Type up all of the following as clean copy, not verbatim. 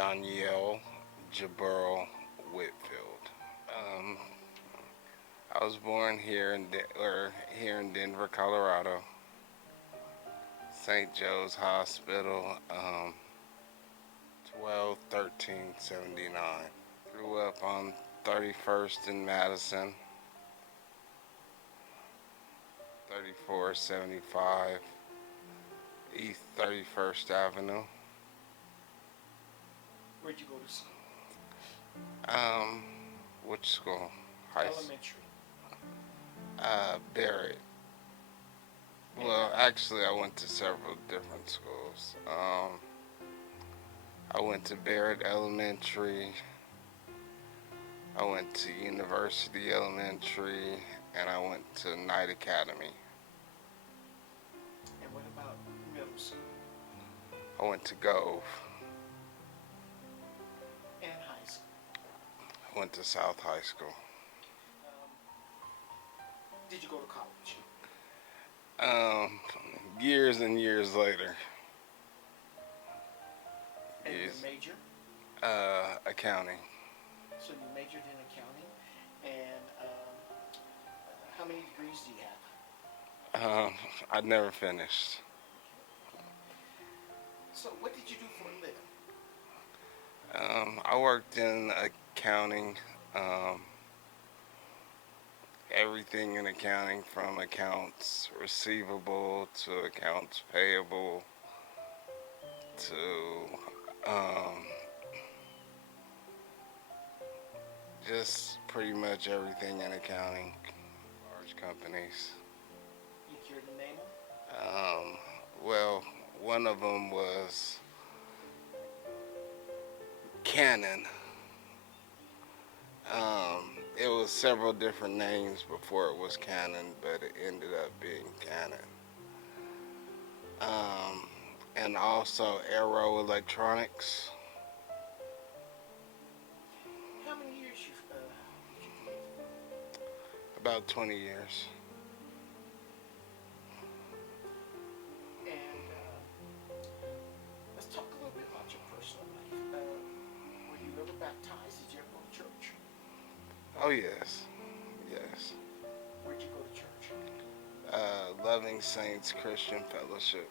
Doniel Whitfield. Um, I was born here in Denver, Colorado, St. Joe's Hospital, 12/13/79. Grew up on 31st in Madison, 3475 East 31st Avenue. Where'd you go to school? Um, which school? Elementary. Barrett. Well, actually, I went to several different schools. I went to Barrett Elementary. I went to University Elementary, and I went to Knight Academy. And what about middle school I went to Gove. and high school? I went to South High School. Um, did you go to college? Um, Years and years later. And your Yes. major? Accounting. So you majored in accounting, and how many degrees do you have? I never finished. So what did you do for a living? I worked in accounting, everything in accounting from accounts receivable to accounts payable to just pretty much everything in accounting, large companies. You care to name them? Well, one of them was Canon. It was several different names before it was Canon, but it ended up being Canon. And also Aero Electronics. How many years did you do it? About 20 years. And let's talk a little bit about your personal life. Were you ever baptized? Did you ever go to church? Oh yes, yes. Where'd you go to church? Loving Saints Christian Fellowship.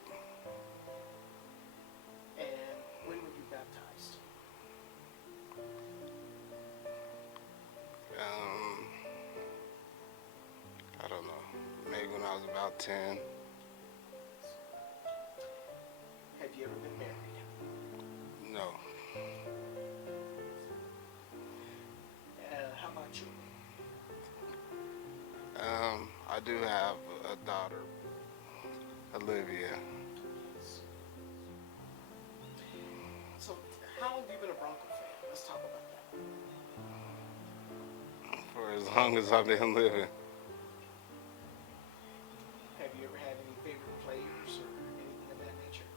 And when were you baptized? Um, I don't know. Maybe when I was about 10. Have you ever been married? No. How about you? I do have a daughter, Olivia. So, how long have you been a Bronco fan? Let's talk about that. For as long as I've been living. Have you ever had any favorite players or anything of that nature?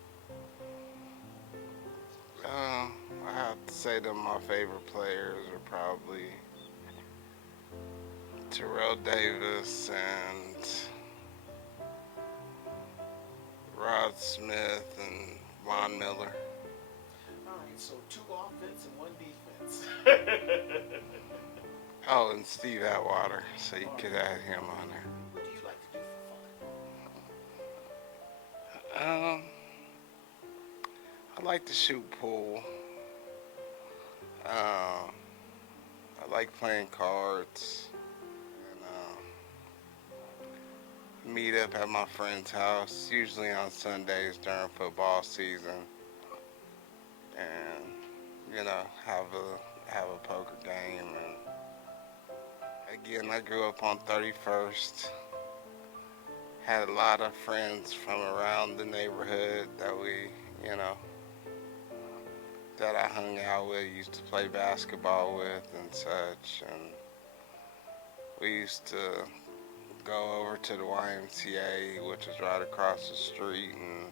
I have to say that my favorite players are probably Terrell Davis and Rod Smith and Von Miller. All right, so 2 offense and 1 defense. Oh, and Steve Atwater, so you could add him on there. What do you like to do for fun? I like to shoot pool. I like playing cards. And meet up at my friend's house, usually on Sundays during football season, and have a poker game. And again, I grew up on 31st. Had a lot of friends from around the neighborhood that that I hung out with, used to play basketball with and such. And we used to go over to the YMCA, which is right across the street, and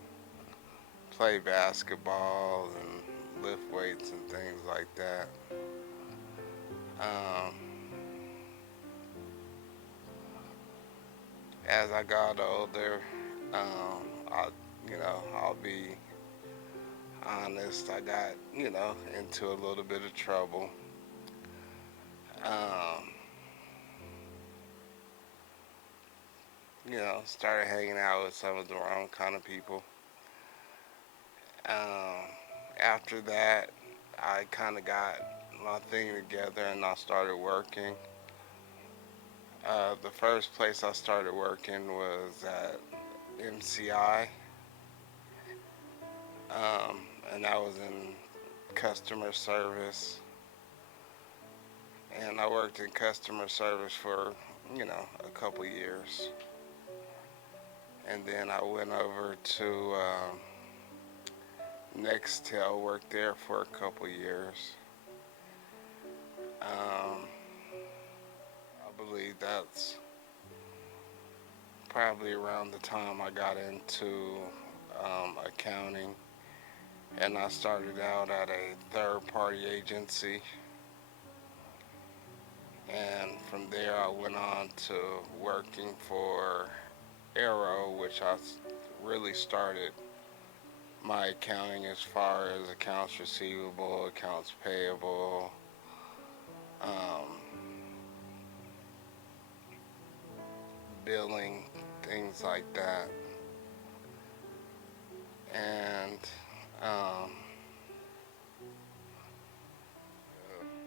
play basketball and lift weights and things like that. Um, as I got older, I'll honest, I got, into a little bit of trouble. Um, Started hanging out with some of the wrong kind of people. Um, After that, I kind of got my thing together and I started working. The first place I started working was at MCI, um, and I was in customer service. And I worked in customer service for, a couple years. And then I went over to Nextel, worked there for a couple years. Um, I believe that's probably around the time I got into accounting. And I started out at a third party agency. And from there, I went on to working for Arrow, which I really started my accounting as far as accounts receivable, accounts payable, um, billing, things like that. And um,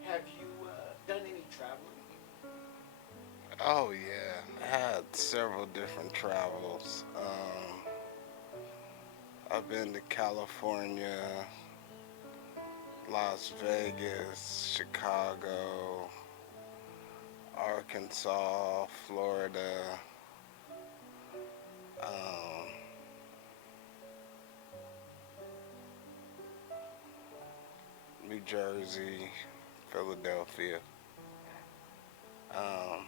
Have you done any traveling? oh yeah, I had several different travels. I've been to California, Las Vegas, Chicago, Arkansas, Florida, um, New Jersey, Philadelphia. Um,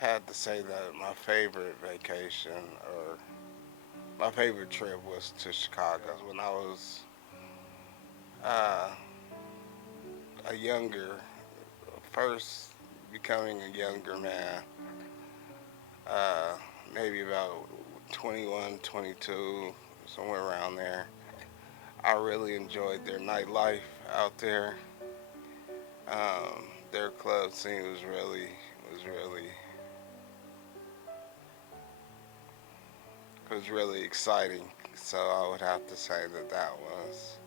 Had to say that my favorite vacation or my favorite trip was to Chicago. When I was uh, a younger, first becoming a younger man, uh, maybe about 21, 22, somewhere around there. I really enjoyed their nightlife out there. Their club scene was really exciting. So I would have to say that that was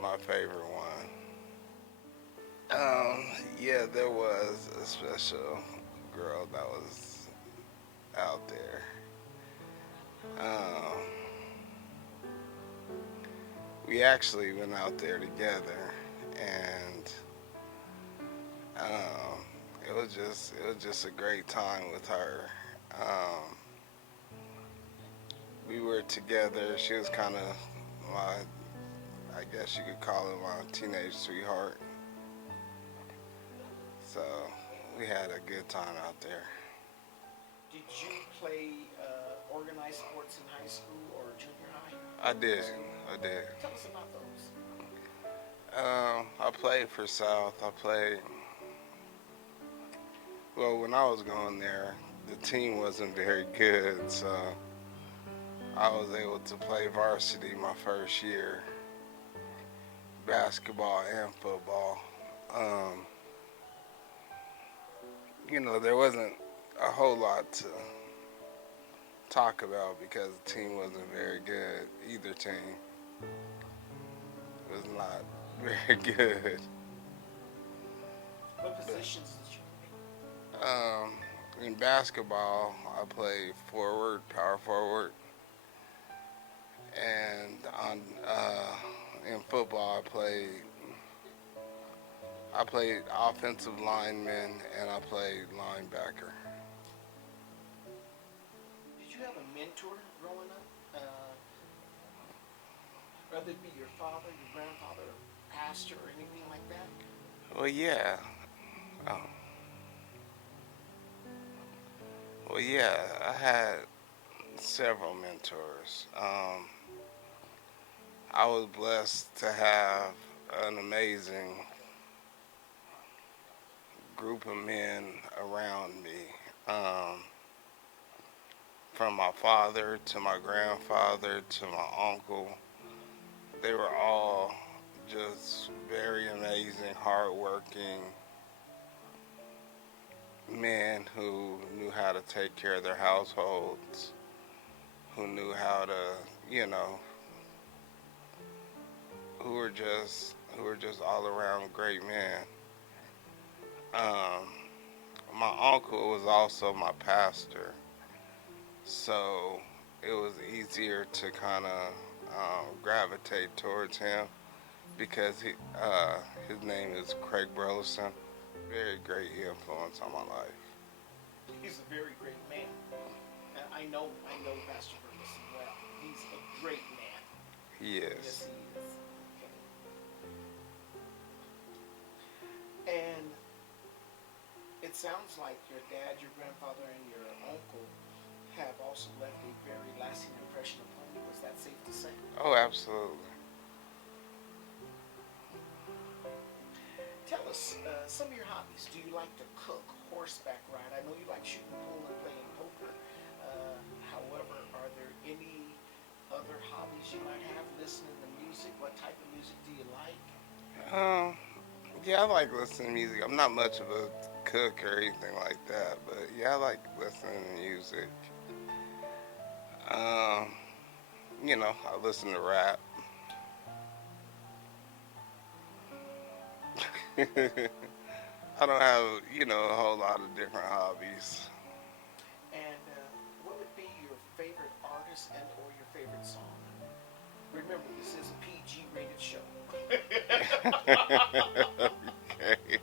my favorite one. Um, yeah, there was a special girl that was out there. Um, we actually went out there together, and um, it was just a great time with her. Um, we were together. She was kind of my, I guess you could call it my teenage sweetheart. So we had a good time out there. Did you play organized sports in high school or junior high? I did. Middle school? I did. Tell us about those. I played for South. I played. Well, when I was going there, the team wasn't very good, so I was able to play varsity my first year, basketball and football. Um, there wasn't a whole lot to talk about because the team wasn't very good. Either team was not very good. What But positions did you um, in basketball, I played forward, power forward, and in football, I played offensive lineman and I played linebacker. play? Did you have a mentor growing up? Whether it be your father, your grandfather, pastor, or anything like that? Well, yeah. Oh, well, yeah. I had several mentors. I was blessed to have an amazing group of men around me. Um, from my father to my grandfather to my uncle. they were all just very amazing, hardworking men who knew how to take care of their households, who knew how to, you know, who were just all around great men. Um, my uncle was also my pastor, so it was easier to kind of gravitate towards him because his name is Craig Burleson. Very great influence on my life. He's a very great man. And I know Pastor Burleson well. He's a great man. He is. Yes, he is. Okay. And it sounds like your dad, your grandfather, and your uncle have also left a very lasting impression upon you. Is that safe to say? Oh, absolutely. Tell us some of your hobbies. Do you like to cook, horseback ride? I know you like shooting pool and playing poker. However, are there any other hobbies you might have? Listening to music? What type of music do you like? Um, yeah, I like listening to music. I'm not much of a cook or anything like that, but yeah, I like listening to music. Um, I listen to rap. I don't have, a whole lot of different hobbies. And what would be your favorite artist and or your favorite song? Remember, this is a PG rated show. Okay.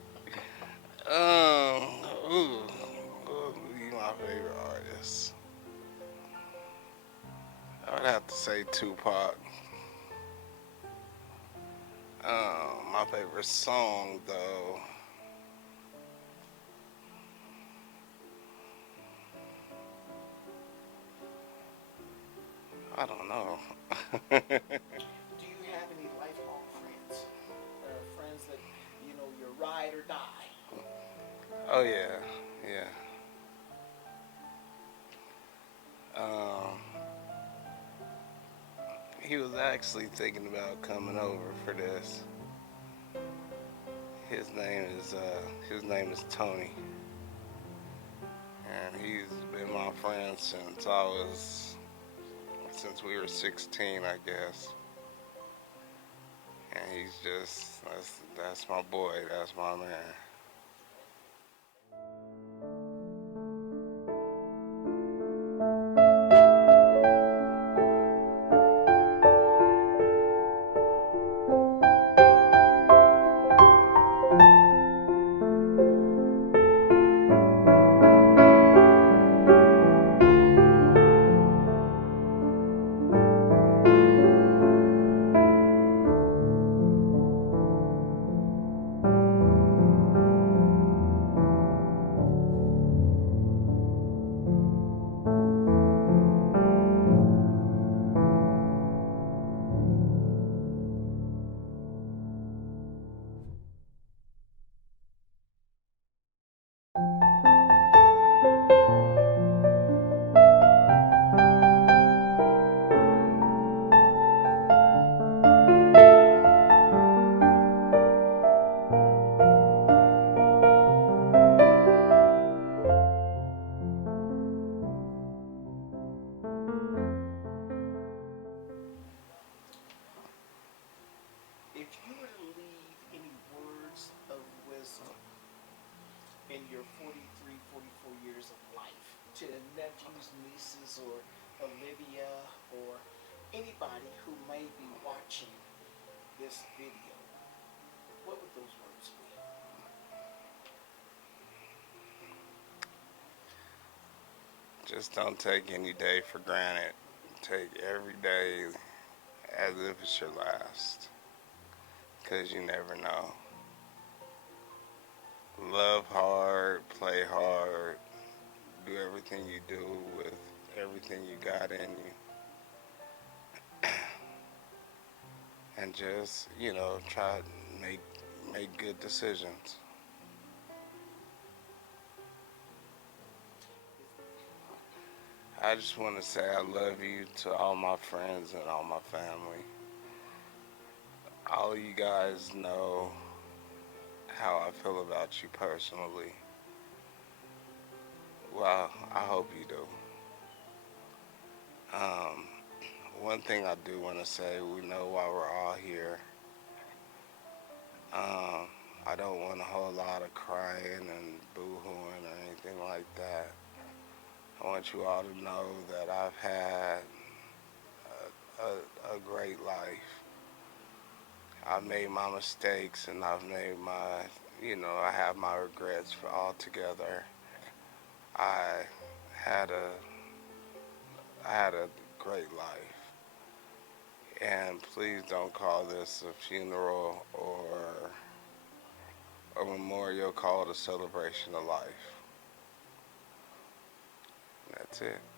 Um, ooh, who would be my favorite artist? I would have to say Tupac. My favorite song, though, I don't know. Do you have any lifelong friends? Friends that, you're ride or die? Oh yeah, yeah. Um, he was actually thinking about coming over for this. His name is Tony, and he's been my friend since we were 16, I guess. And he's just that's my boy. That's my man. If you were to leave any words of wisdom in your 43, 44 years of life to nephews, nieces, or Olivia, or anybody who may be watching this video, what would those words be? Just don't take any day for granted. Take every day as if it's your last, 'cause you never know. Love hard, play hard, do everything you do with everything you got in you, and just try to make good decisions. I just want to say I love you to all my friends and all my family. all of you guys know how I feel about you personally. Well, I hope you do. Um, One thing I do want to say, we know why we're all here. Um, I don't want a whole lot of crying and boo-hooing or anything like that. I want you all to know that I've had a great life. I've made my mistakes and I've made I have my regrets for altogether. I had a, I had a great life. And please don't call this a funeral or a memorial, call it a celebration of life. That's it.